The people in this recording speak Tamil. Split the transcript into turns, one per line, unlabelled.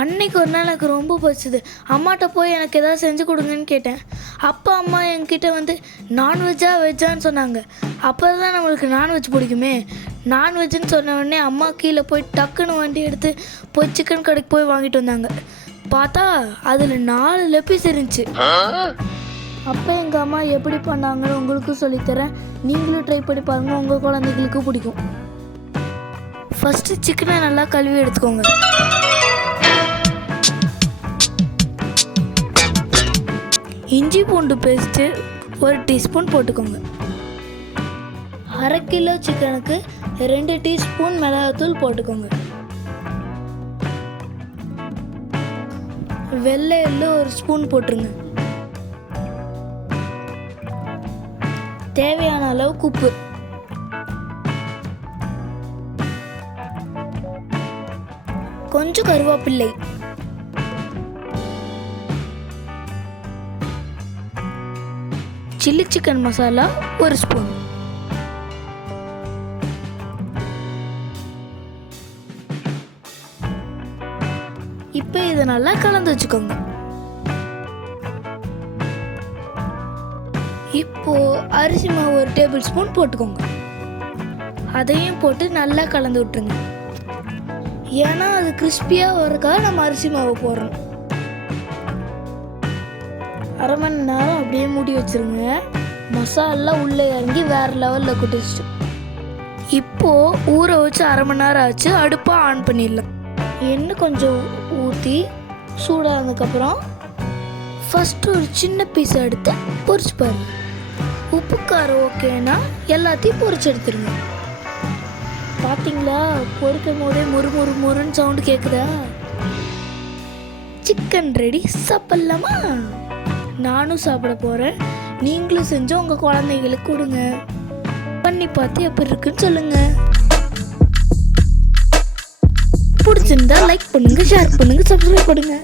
அன்னைக்கு ஒரு நாள் எனக்கு ரொம்ப பிடிச்சது அம்மாட்ட போய் எனக்கு எதாவது செஞ்சு கொடுங்கன்னு கேட்டேன். அப்பா அம்மா என்கிட்ட வந்து நான்வெஜ்ஜா வெஜ்ஜான்னு சொன்னாங்க. அப்போ தான் நம்மளுக்கு நான்வெஜ் பிடிக்குமே. நான்வெஜ்ஜுன்னு சொன்ன உடனே அம்மா கீழே போய் டக்குன்னு வண்டி எடுத்து போய் சிக்கன் கடைக்கு போய் வாங்கிட்டு வந்தாங்க. பார்த்தா அதில் நாலு லெப்பிஸ் இருந்துச்சு. அப்போ எங்கள் அம்மா எப்படி பண்ணாங்கன்னு உங்களுக்கும் சொல்லித்தரேன். நீங்களும் ட்ரை பண்ணி பாருங்கள் உங்கள் குழந்தைகளுக்கும் பிடிக்கும். ஃபஸ்ட்டு சிக்கனை நல்லா கழுவி எடுத்துக்கோங்க. இஞ்சி பூண்டு பேஸ்ட்டு ஒரு டீஸ்பூன் போட்டுக்கோங்க. அரை கிலோ சிக்கனுக்கு ரெண்டு டீஸ்பூன் மிளகாத்தூள் போட்டுக்கோங்க. வெள்ளை எள்ளு ஒரு ஸ்பூன் போட்டுருங்க. தேவையான அளவுக்கு உப்பு. கொஞ்சம் கருவேப்பிள்ளை. சில்லி சிக்கன் மசாலா ஒரு ஸ்பூன் இப்போ இதை நல்லா கலந்து வச்சுக்கோங்க. இப்போ அரிசி மாவு ஒரு டேபிள் ஸ்பூன் போட்டுக்கோங்க. அதையும் போட்டு நல்லா கலந்து விட்டுருங்க. ஏன்னா அது கிறிஸ்பியாக வரக்காக நம்ம அரிசி மாவு போடுறோம். அரை மணி நேரம் அப்படியே மூடி வச்சிருங்க. மசாலா உள்ளே இறங்கி வேற லெவலில் கொட்டிச்சிட்டு இப்போது ஊற வச்சு அரை மணி நேரம் ஆச்சு அடுப்பாக ஆன் பண்ணிடலாம். எண்ணெய் கொஞ்சம் ஊற்றி சூடானதுக்கப்புறம் ஃபஸ்ட்டு ஒரு சின்ன பீஸ் எடுத்து பொறிச்சு பாருங்க. உப்பு காரம் ஓகேனா எல்லாத்தையும் பொரிச்சு எடுத்துருங்க. பார்த்தீங்களா பொறுக்கும் போதே முறு முறு முறுன்னு சவுண்டு கேட்குதா சிக்கன் ரெடி சாப்பிட்லாமா? நானும் சாப்பிட போகிறேன் நீங்களும் செஞ்சு உங்கள் குழந்தைங்களுக்கு கொடுங்க. பண்ணி பார்த்து எப்படி இருக்குன்னு சொல்லுங்க. பிடிச்சிருந்தா லைக் பண்ணுங்க ஷேர் பண்ணுங்க சப்ஸ்கிரைப் பண்ணுங்க.